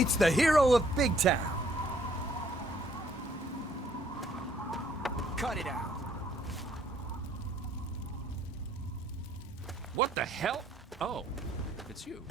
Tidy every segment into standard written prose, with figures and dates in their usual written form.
It's the hero of Big Town. Cut it out. What the hell? Oh, it's you.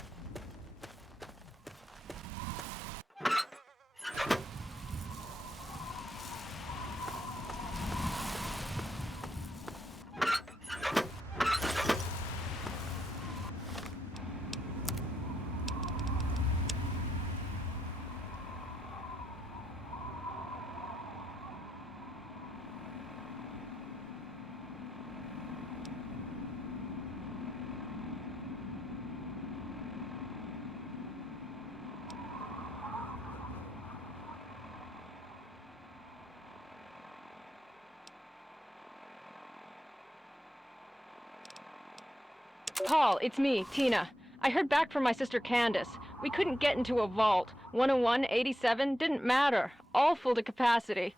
Paul, it's me, Tina. I heard back from my sister Candace. We couldn't get into a vault. 101, 87, didn't matter. All full to capacity.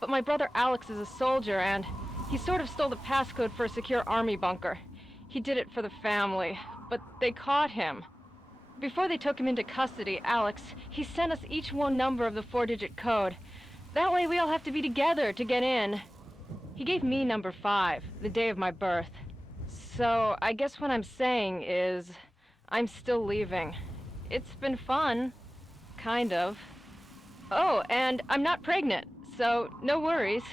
But my brother Alex is a soldier, and he sort of stole the passcode for a secure army bunker. He did it for the family, but they caught him. Before they took him into custody, Alex, he sent us each one number of the 4-digit code. That way we all have to be together to get in. He gave me number 5, the day of my birth. So, I guess what I'm saying is, I'm still leaving. It's been fun. Kind of. Oh, and I'm not pregnant, so no worries.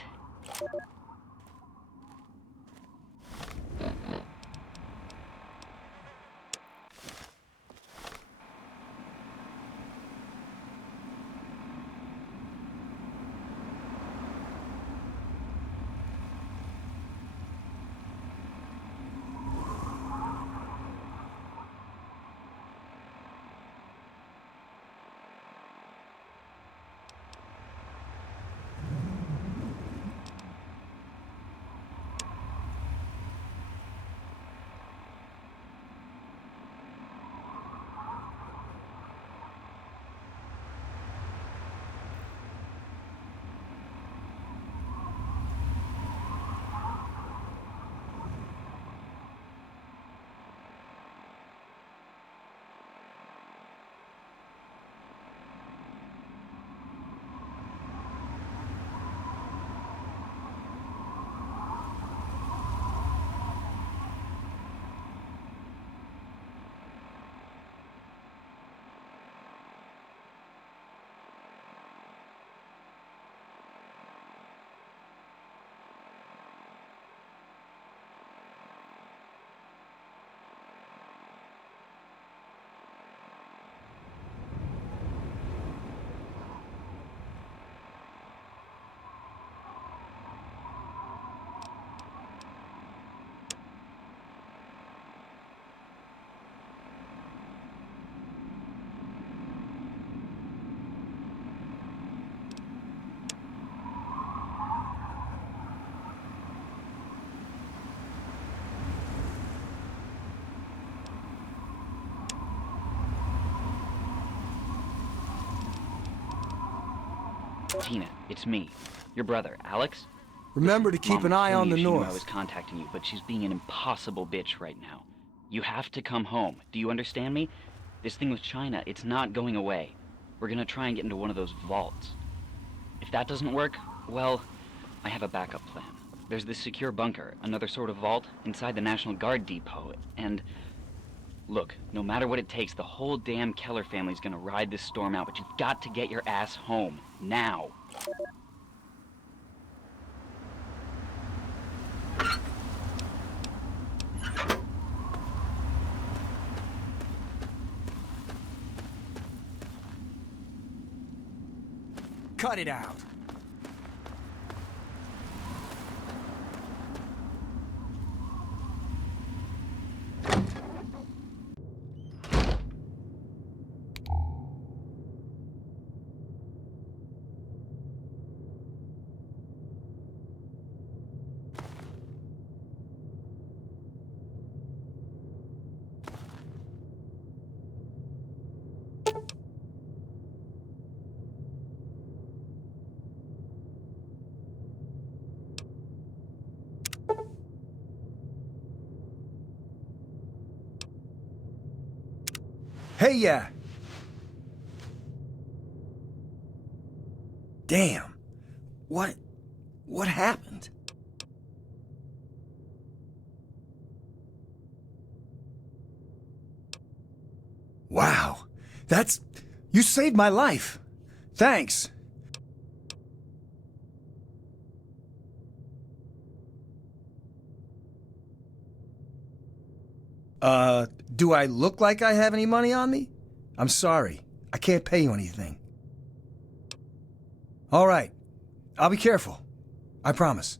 Tina, it's me. Your brother, Alex? Remember to Listen, keep Mom an eye told on me the she knew I north. was contacting you, but she's being an impossible bitch right now. You have to come home. Do you understand me? This thing with China, it's not going away. We're gonna try and get into one of those vaults. If that doesn't work, well, I have a backup plan. There's this secure bunker, another sort of vault, inside the National Guard depot, and... Look, no matter what it takes, the whole damn Keller family's gonna ride this storm out, but you've got to get your ass home. Now. Cut it out. Hey, yeah. Damn. What happened? Wow. You saved my life. Thanks. Do I look like I have any money on me? I'm sorry. I can't pay you anything. All right. I'll be careful. I promise.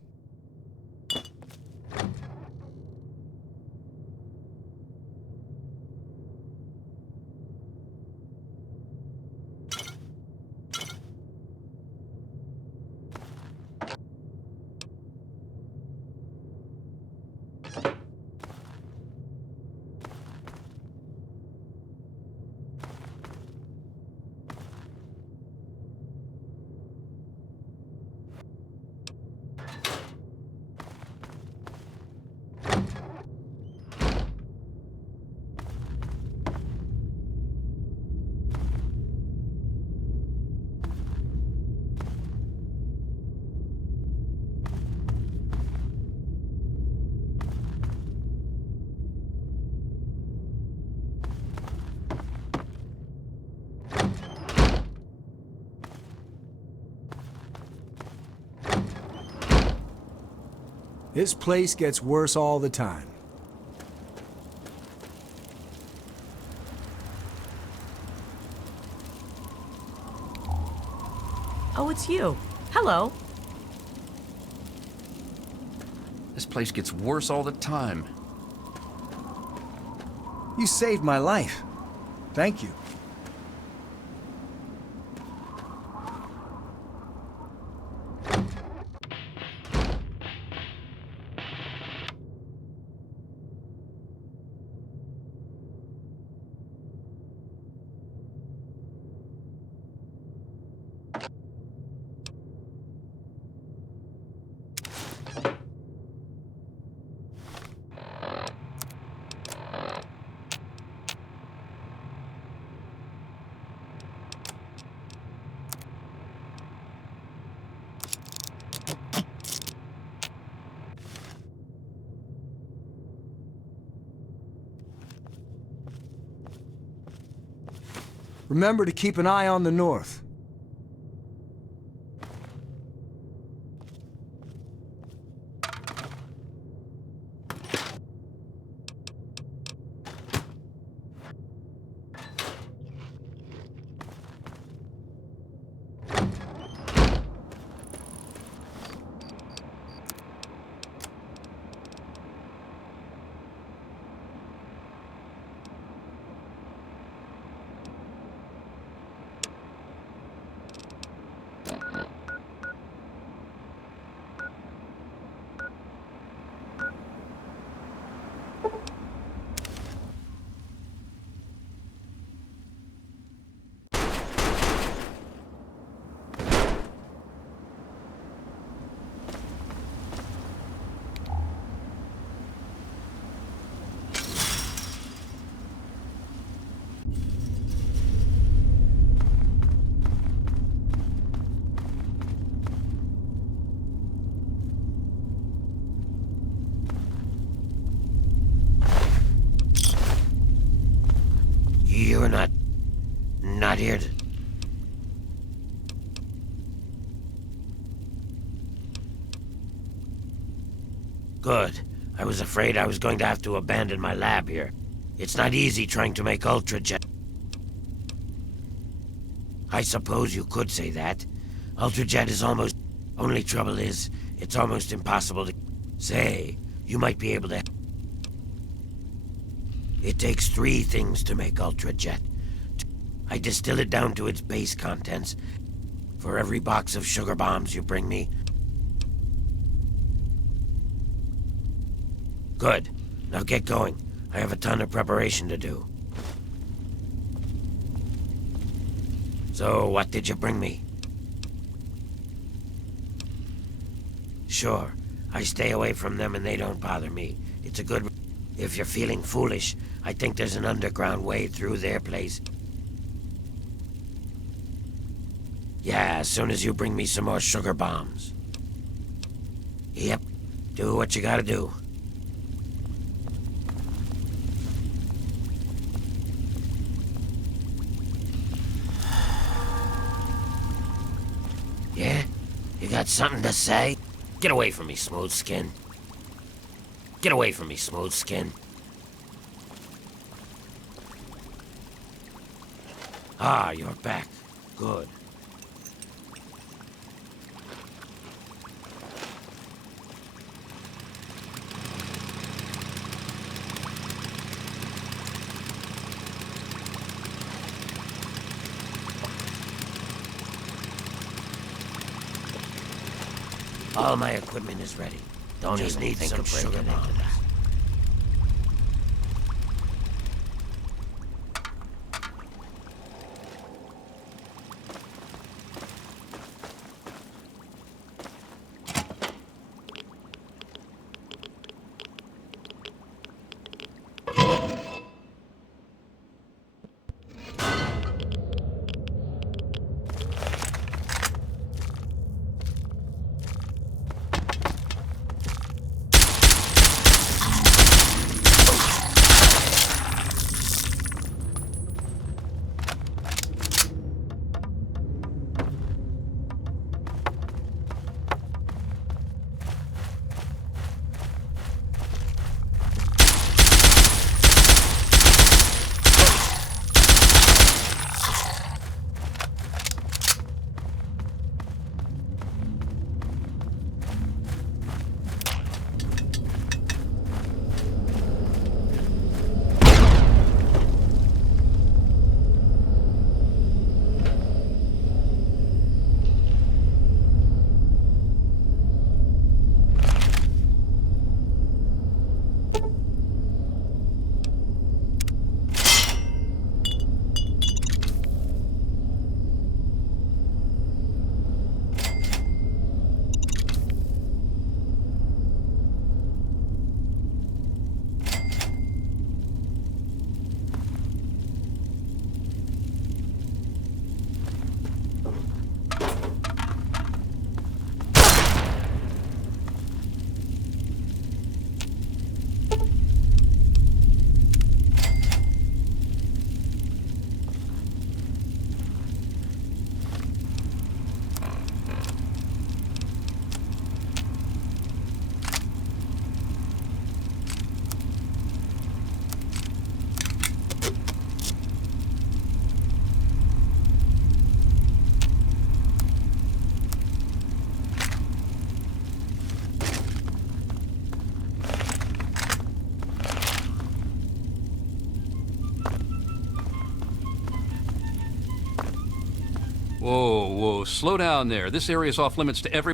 This place gets worse all the time. Oh, it's you. Hello. This place gets worse all the time. You saved my life. Thank you. Remember to keep an eye on the north. You're not here to... Good. I was afraid I was going to have to abandon my lab here. It's not easy trying to make Ultrajet. I suppose you could say that. Ultrajet is almost... Only trouble is, it's almost impossible to... Say, you might be able to... It takes 3 things to make Ultrajet. I distill it down to its base contents. For every box of sugar bombs you bring me... Good. Now get going. I have a ton of preparation to do. So, what did you bring me? Sure. I stay away from them and they don't bother me. It's a good... If you're feeling foolish, I think there's an underground way through their place. Yeah, as soon as you bring me some more sugar bombs. Yep, do what you gotta do. Yeah? You got something to say? Get away from me, smooth skin. Get away from me, smooth skin. Ah, you're back. Good. All my equipment is ready. Don't just need some sugar bombs. Whoa, whoa, slow down there. This area's off limits to every...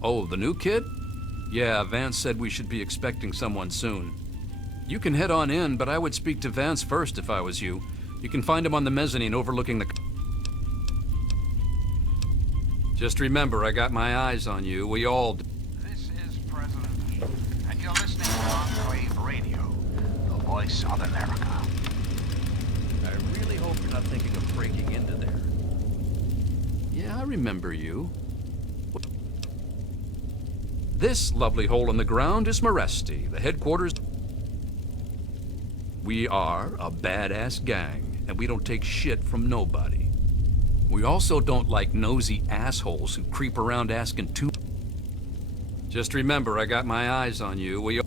Oh, the new kid? Yeah, Vance said we should be expecting someone soon. You can head on in, but I would speak to Vance first if I was you. You can find him on the mezzanine overlooking the... Just remember, I got my eyes on you. We all do. This is President Lee, and you're listening to Enclave Radio, the voice of America. I really hope you're not thinking of breaking into there. Yeah, I remember you. This lovely hole in the ground is Moresti, the headquarters. We are a badass gang, and we don't take shit from nobody. We also don't like nosy assholes who creep around asking too... Just remember, I got my eyes on you. We...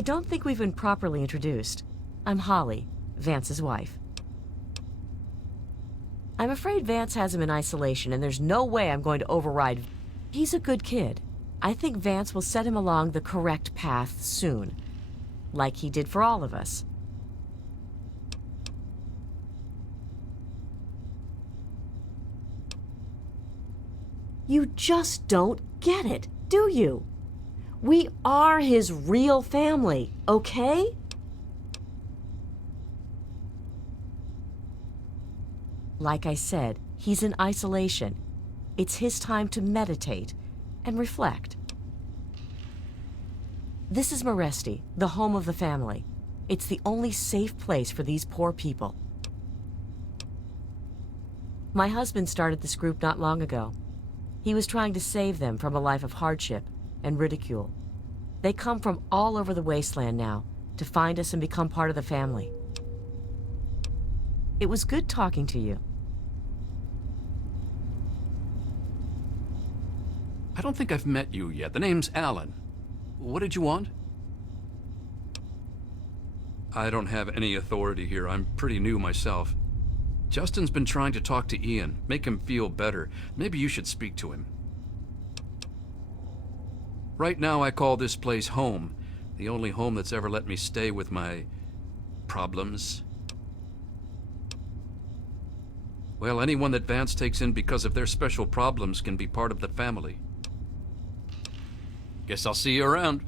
I don't think we've been properly introduced. I'm Holly, Vance's wife. I'm afraid Vance has him in isolation, and there's no way I'm going to override. He's a good kid. I think Vance will set him along the correct path soon, like he did for all of us. You just don't get it, do you? We are his real family, okay? Like I said, he's in isolation. It's his time to meditate and reflect. This is Maresti, the home of the family. It's the only safe place for these poor people. My husband started this group not long ago. He was trying to save them from a life of hardship and ridicule. They come from all over the wasteland now to find us and become part of the family. It was good talking to you. I don't think I've met you yet. The name's Alan. What did you want? I don't have any authority here. I'm pretty new myself. Justin's been trying to talk to Ian, make him feel better. Maybe you should speak to him. Right now I call this place home. The only home that's ever let me stay with my problems. Well, anyone that Vance takes in because of their special problems can be part of the family. Guess I'll see you around.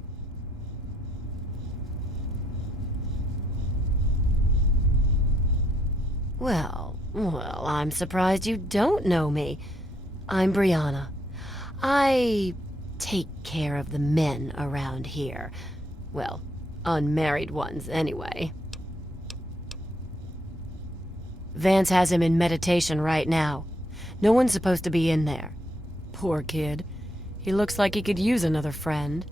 Well, I'm surprised you don't know me. I'm Brianna. I take care of the men around here. Well, unmarried ones, anyway. Vance has him in meditation right now. No one's supposed to be in there. Poor kid. He looks like he could use another friend.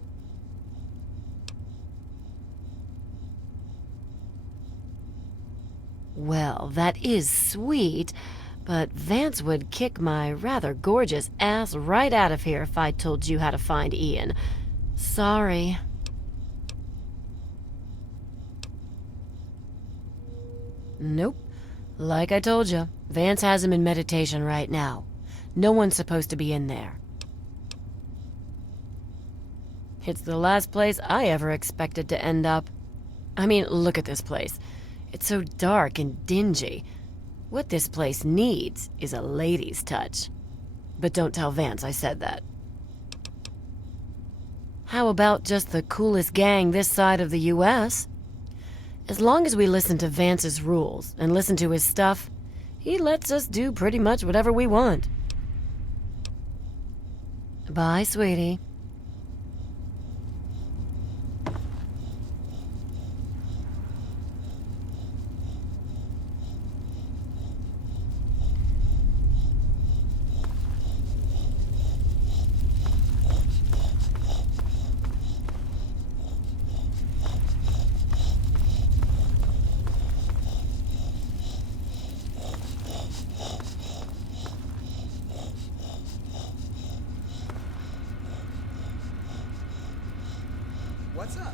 Well, that is sweet, but Vance would kick my rather gorgeous ass right out of here if I told you how to find Ian. Sorry. Nope. Like I told you, Vance has him in meditation right now. No one's supposed to be in there. It's the last place I ever expected to end up. I mean, look at this place. It's so dark and dingy. What this place needs is a lady's touch. But don't tell Vance I said that. How about just the coolest gang this side of the US? As long as we listen to Vance's rules and listen to his stuff, he lets us do pretty much whatever we want. Bye, sweetie. What's up?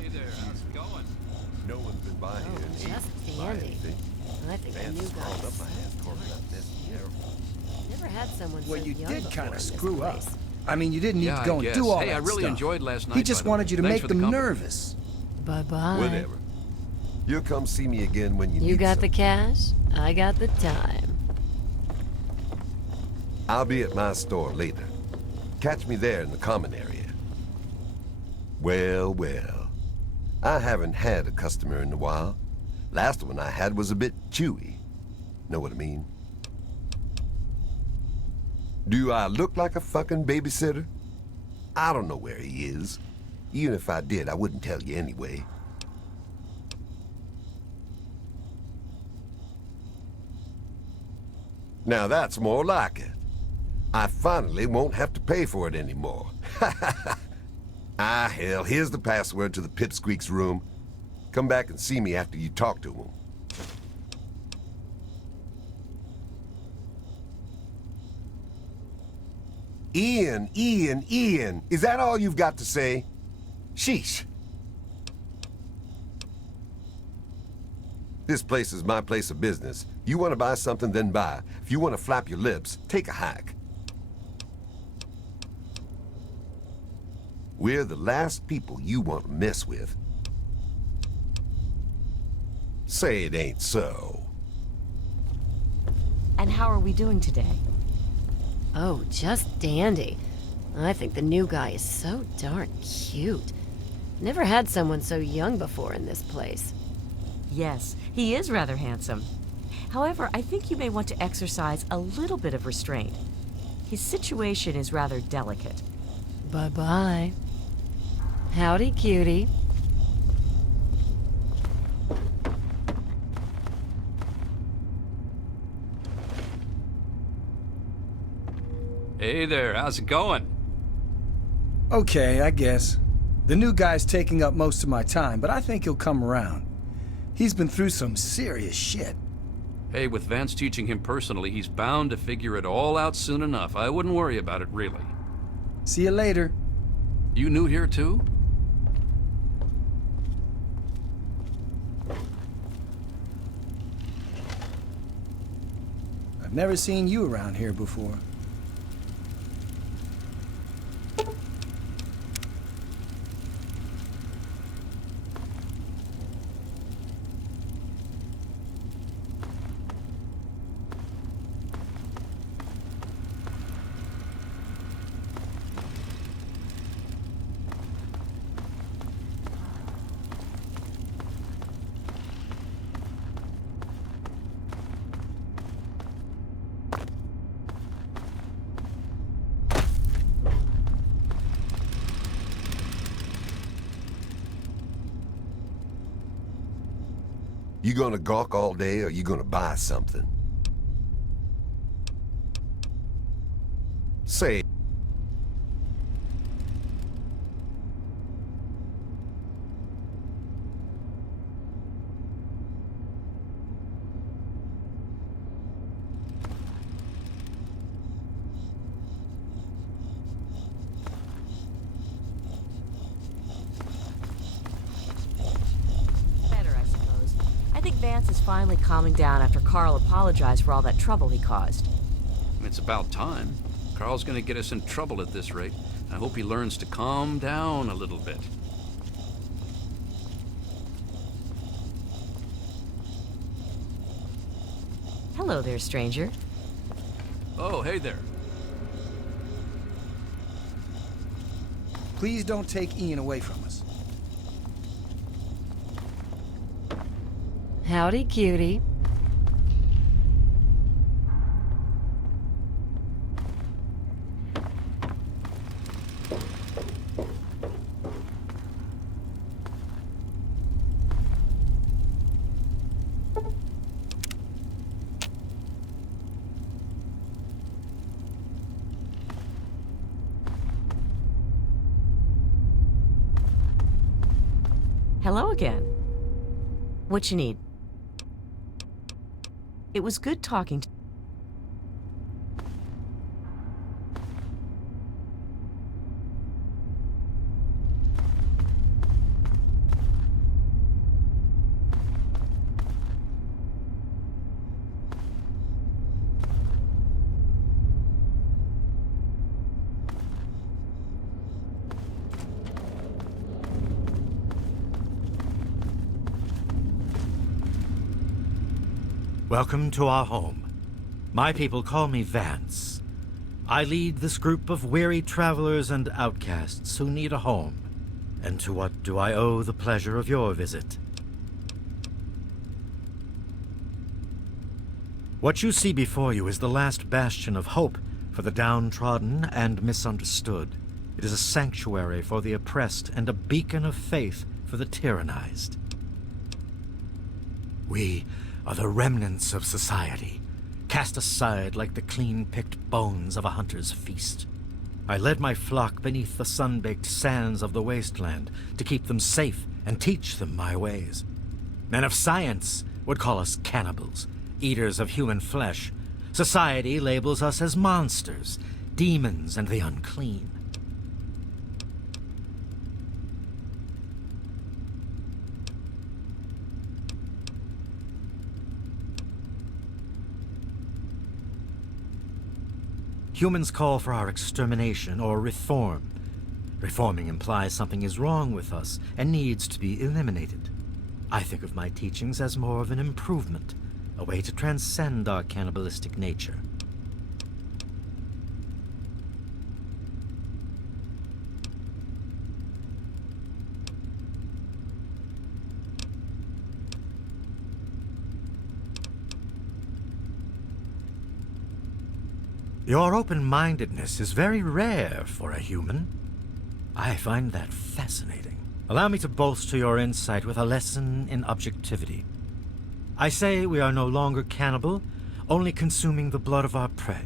Hey there, how's it going? No one's been by here and Just eaten by dandy. anything. I think the Vance new crawled guy up my ass, tore me up this terrible. never had someone Well, so you young did before kind in of this screw up. place. I mean, you didn't need Yeah, to go I and guess. do all Hey, that I really stuff. enjoyed last night, He by just the wanted way. you to Thanks make for the them company. nervous. Bye-bye. Whatever. You'll come see me again when you You need got the something. cash, I got the time. I'll be at my store later. Catch me there in the common area. Well, well. I haven't had a customer in a while. Last one I had was a bit chewy. Know what I mean? Do I look like a fucking babysitter? I don't know where he is. Even if I did, I wouldn't tell you anyway. Now that's more like it. I finally won't have to pay for it anymore. Ah, hell, here's the password to the Pipsqueak's room. Come back and see me after you talk to him. Ian, Ian, Ian, is that all you've got to say? Sheesh, This place is my place of business. You want to buy something, then buy. If you want to flap your lips, take a hike. We're the last people you want to mess with. Say it ain't so. And how are we doing today? Oh, just dandy. I think the new guy is so darn cute. Never had someone so young before in this place. Yes, he is rather handsome. However, I think you may want to exercise a little bit of restraint. His situation is rather delicate. Bye-bye. Howdy, cutie. Hey there, how's it going? Okay, I guess. The new guy's taking up most of my time, but I think he'll come around. He's been through some serious shit. Hey, with Vance teaching him personally, he's bound to figure it all out soon enough. I wouldn't worry about it, really. See you later. You new here, too? I've never seen you around here before. You gonna gawk all day, or you gonna buy something? Say. Better, I suppose. I think Vance is finally calming down after Carl apologized for all that trouble he caused. It's about time. Carl's gonna get us in trouble at this rate. I hope he learns to calm down a little bit. Hello there, stranger. Oh, hey there. Please don't take Ian away from us. Howdy, cutie. Hello again. What you need? It was good talking to Welcome to our home. My people call me Vance. I lead this group of weary travelers and outcasts who need a home. And to what do I owe the pleasure of your visit? What you see before you is the last bastion of hope for the downtrodden and misunderstood. It is a sanctuary for the oppressed and a beacon of faith for the tyrannized. We are the remnants of society, cast aside like the clean-picked bones of a hunter's feast. I led my flock beneath the sun-baked sands of the wasteland to keep them safe and teach them my ways. Men of science would call us cannibals, eaters of human flesh. Society labels us as monsters, demons, and the unclean. Humans call for our extermination or reform. Reforming implies something is wrong with us and needs to be eliminated. I think of my teachings as more of an improvement, a way to transcend our cannibalistic nature. Your open-mindedness is very rare for a human. I find that fascinating. Allow me to bolster your insight with a lesson in objectivity. I say we are no longer cannibal, only consuming the blood of our prey.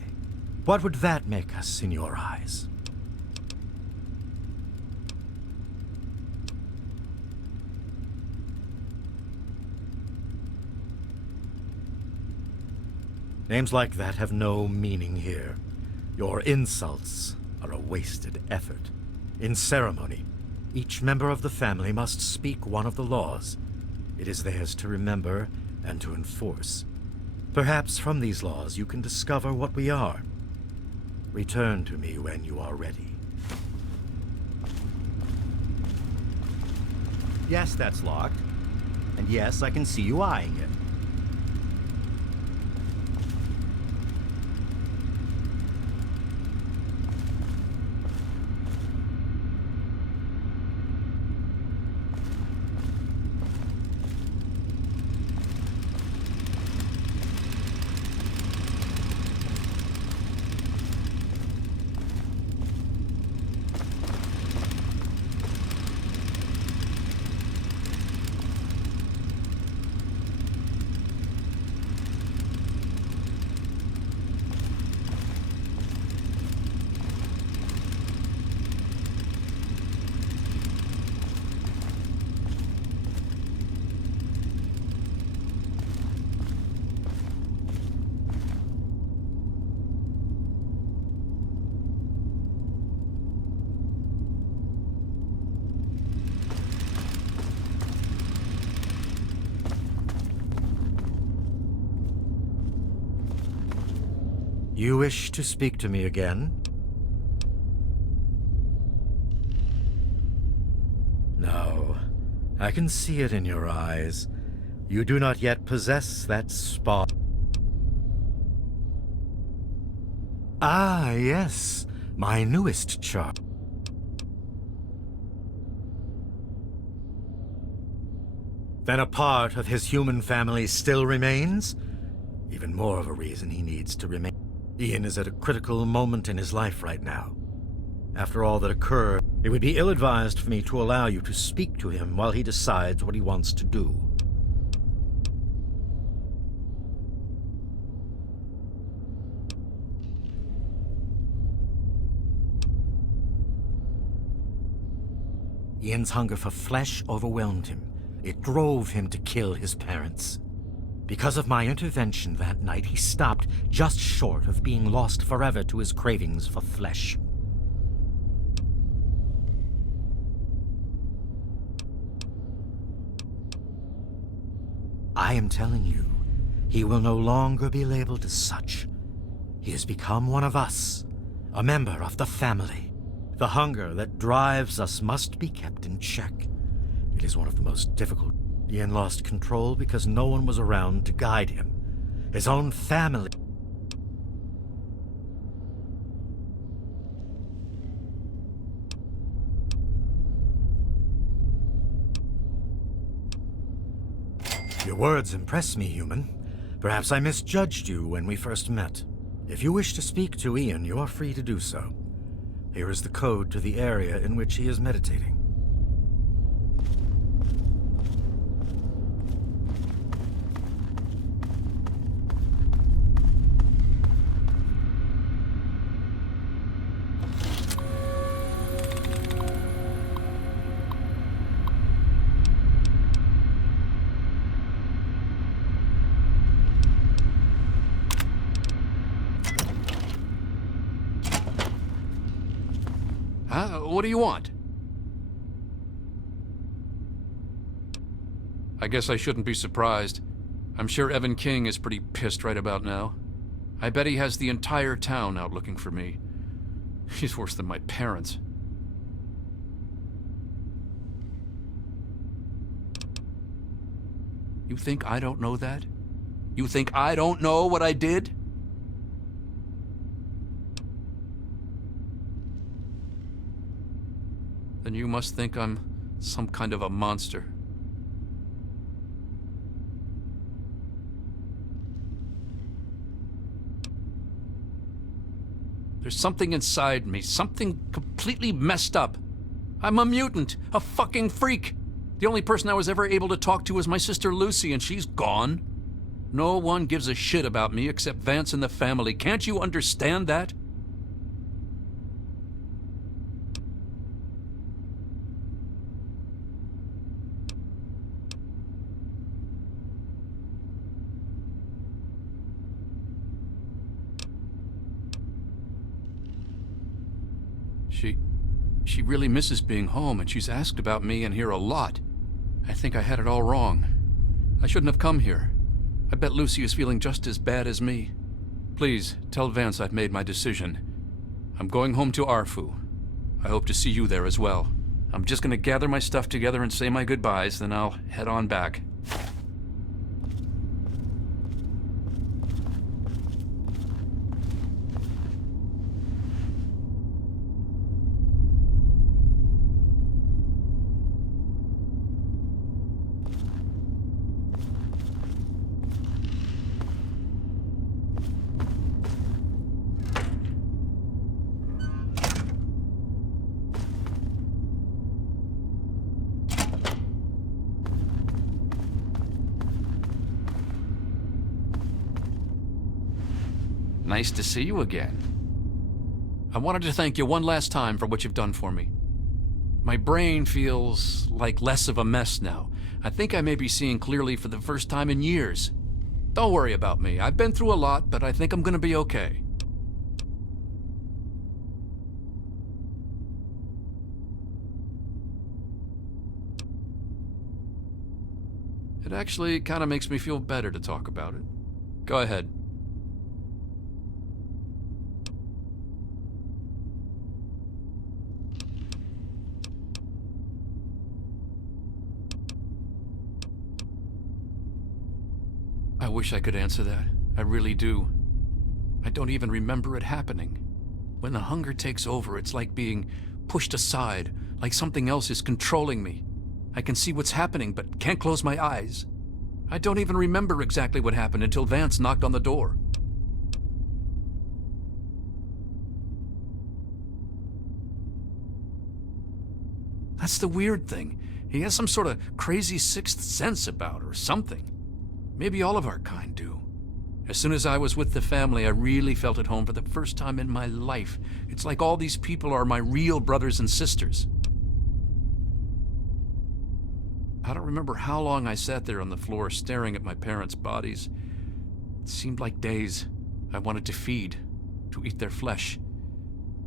What would that make us in your eyes? Names like that have no meaning here. Your insults are a wasted effort. In ceremony, each member of the family must speak one of the laws. It is theirs to remember and to enforce. Perhaps from these laws you can discover what we are. Return to me when you are ready. Yes, that's locked. And yes, I can see you eyeing it. You wish to speak to me again? No, I can see it in your eyes. You do not yet possess that spark. Ah, yes, my newest charm. Then a part of his human family still remains? Even more of a reason he needs to remain. Ian is at a critical moment in his life right now. After all that occurred, it would be ill-advised for me to allow you to speak to him while he decides what he wants to do. Ian's hunger for flesh overwhelmed him. It drove him to kill his parents. Because of my intervention that night, he stopped just short of being lost forever to his cravings for flesh. I am telling you, he will no longer be labeled as such. He has become one of us, a member of the family. The hunger that drives us must be kept in check. It is one of the most difficult. Ian lost control because no one was around to guide him. His own family. Your words impress me, human. Perhaps I misjudged you when we first met. If you wish to speak to Ian, you are free to do so. Here is the code to the area in which he is meditating. What do you want? I guess I shouldn't be surprised. I'm sure Evan King is pretty pissed right about now. I bet he has the entire town out looking for me. He's worse than my parents. You think I don't know that? You think I don't know what I did? Then you must think I'm some kind of a monster. There's something inside me, something completely messed up. I'm a mutant, a fucking freak. The only person I was ever able to talk to was my sister Lucy, and she's gone. No one gives a shit about me except Vance and the family. Can't you understand that? She really misses being home, and she's asked about me in here a lot. I think I had it all wrong. I shouldn't have come here. I bet Lucy is feeling just as bad as me. Please, tell Vance I've made my decision. I'm going home to Arfu. I hope to see you there as well. I'm just gonna gather my stuff together and say my goodbyes, then I'll head on back. Nice to see you again. I wanted to thank you one last time for what you've done for me. My brain feels like less of a mess now. I think I may be seeing clearly for the first time in years. Don't worry about me. I've been through a lot, but I think I'm gonna be okay. It actually kind of makes me feel better to talk about it. Go ahead. I wish I could answer that. I really do. I don't even remember it happening. When the hunger takes over, it's like being pushed aside, like something else is controlling me. I can see what's happening, but can't close my eyes. I don't even remember exactly what happened until Vance knocked on the door. That's the weird thing. He has some sort of crazy sixth sense about her or something. Maybe all of our kind do. As soon as I was with the family, I really felt at home for the first time in my life. It's like all these people are my real brothers and sisters. I don't remember how long I sat there on the floor staring at my parents' bodies. It seemed like days. I wanted to feed, to eat their flesh.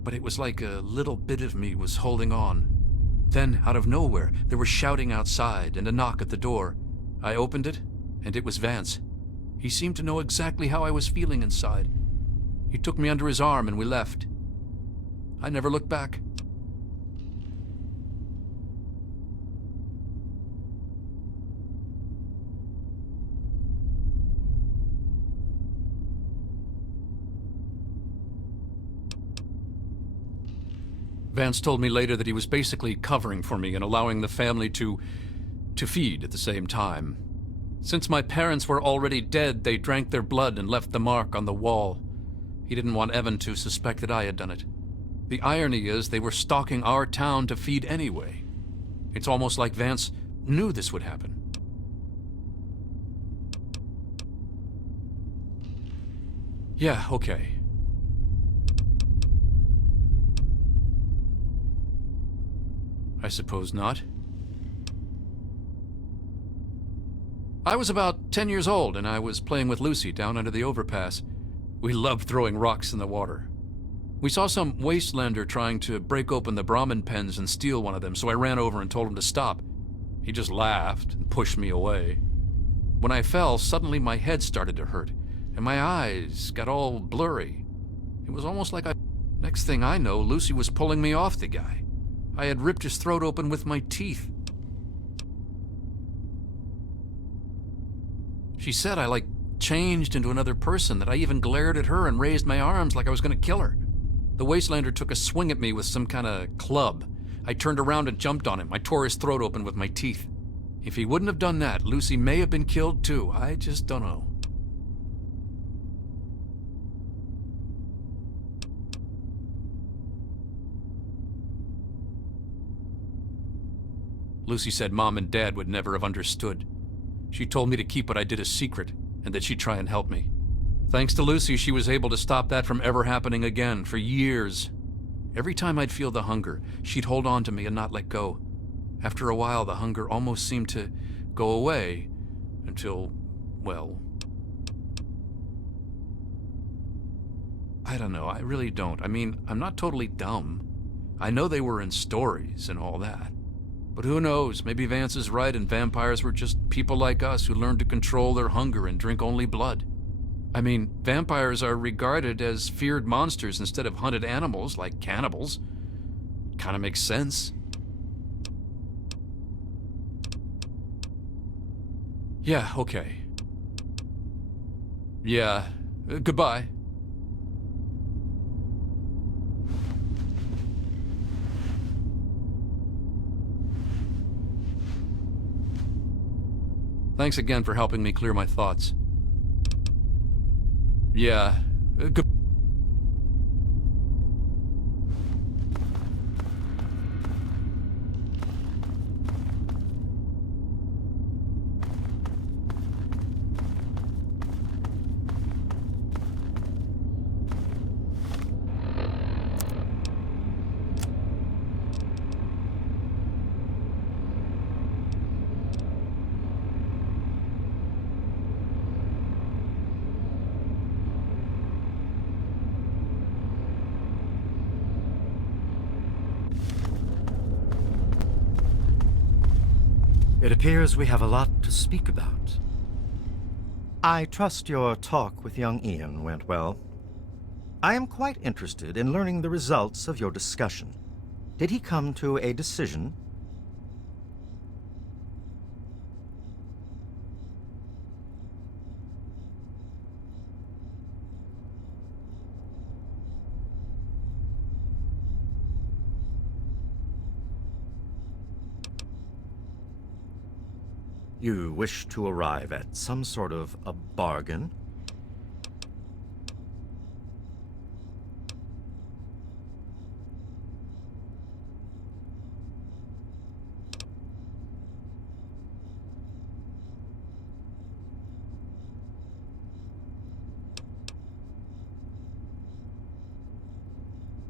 But it was like a little bit of me was holding on. Then, out of nowhere, there was shouting outside and a knock at the door. I opened it, and it was Vance. He seemed to know exactly how I was feeling inside. He took me under his arm and we left. I never looked back. Vance told me later that he was basically covering for me and allowing the family to feed at the same time. Since my parents were already dead, they drank their blood and left the mark on the wall. He didn't want Evan to suspect that I had done it. The irony is they were stalking our town to feed anyway. It's almost like Vance knew this would happen. Yeah, okay. I suppose not. I was about 10 years old, and I was playing with Lucy down under the overpass. We loved throwing rocks in the water. We saw some wastelander trying to break open the Brahmin pens and steal one of them, so I ran over and told him to stop. He just laughed and pushed me away. When I fell, suddenly my head started to hurt. and my eyes got all blurry. It was almost like Next thing I know, Lucy was pulling me off the guy. I had ripped his throat open with my teeth. She said I, changed into another person, that I even glared at her and raised my arms like I was gonna kill her. The Wastelander took a swing at me with some kind of club. I turned around and jumped on him. I tore his throat open with my teeth. If he wouldn't have done that, Lucy may have been killed too. I just don't know. Lucy said Mom and Dad would never have understood. She told me to keep what I did a secret, and that she'd try and help me. Thanks to Lucy, she was able to stop that from ever happening again for years. Every time I'd feel the hunger, she'd hold on to me and not let go. After a while, the hunger almost seemed to go away, until, well, I don't know, I really don't. I mean, I'm not totally dumb. I know they were in stories and all that. But who knows, maybe Vance is right and vampires were just people like us who learned to control their hunger and drink only blood. I mean, vampires are regarded as feared monsters instead of hunted animals like cannibals. Kinda makes sense. Yeah, okay. Yeah, goodbye. Thanks again for helping me clear my thoughts. Yeah, good. It appears we have a lot to speak about. I trust your talk with young Ian went well. I am quite interested in learning the results of your discussion. Did he come to a decision? You wish to arrive at some sort of a bargain?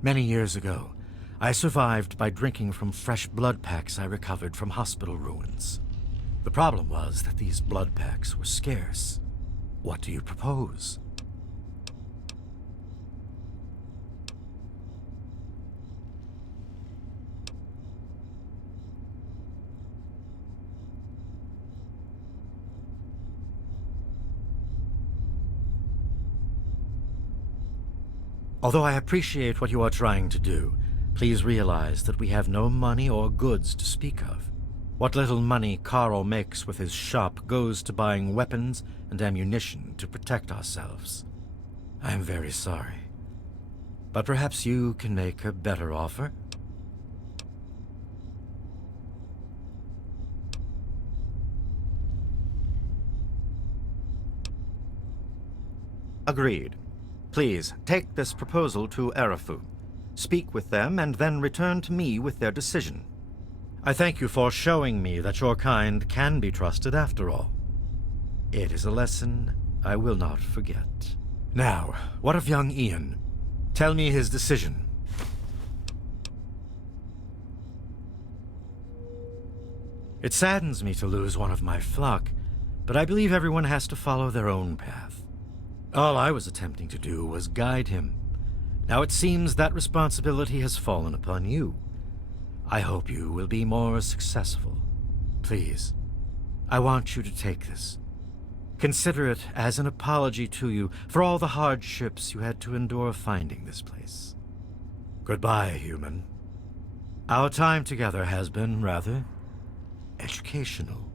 Many years ago, I survived by drinking from fresh blood packs I recovered from hospital ruins. The problem was that these blood packs were scarce. What do you propose? Although I appreciate what you are trying to do, please realize that we have no money or goods to speak of. What little money Carl makes with his shop goes to buying weapons and ammunition to protect ourselves. I am very sorry. But perhaps you can make a better offer? Agreed. Please, take this proposal to Arafu. Speak with them and then return to me with their decision. I thank you for showing me that your kind can be trusted after all. It is a lesson I will not forget. Now, what of young Ian? Tell me his decision. It saddens me to lose one of my flock, but I believe everyone has to follow their own path. All I was attempting to do was guide him. Now it seems that responsibility has fallen upon you. I hope you will be more successful. Please, I want you to take this. Consider it as an apology to you for all the hardships you had to endure finding this place. Goodbye, human. Our time together has been rather educational.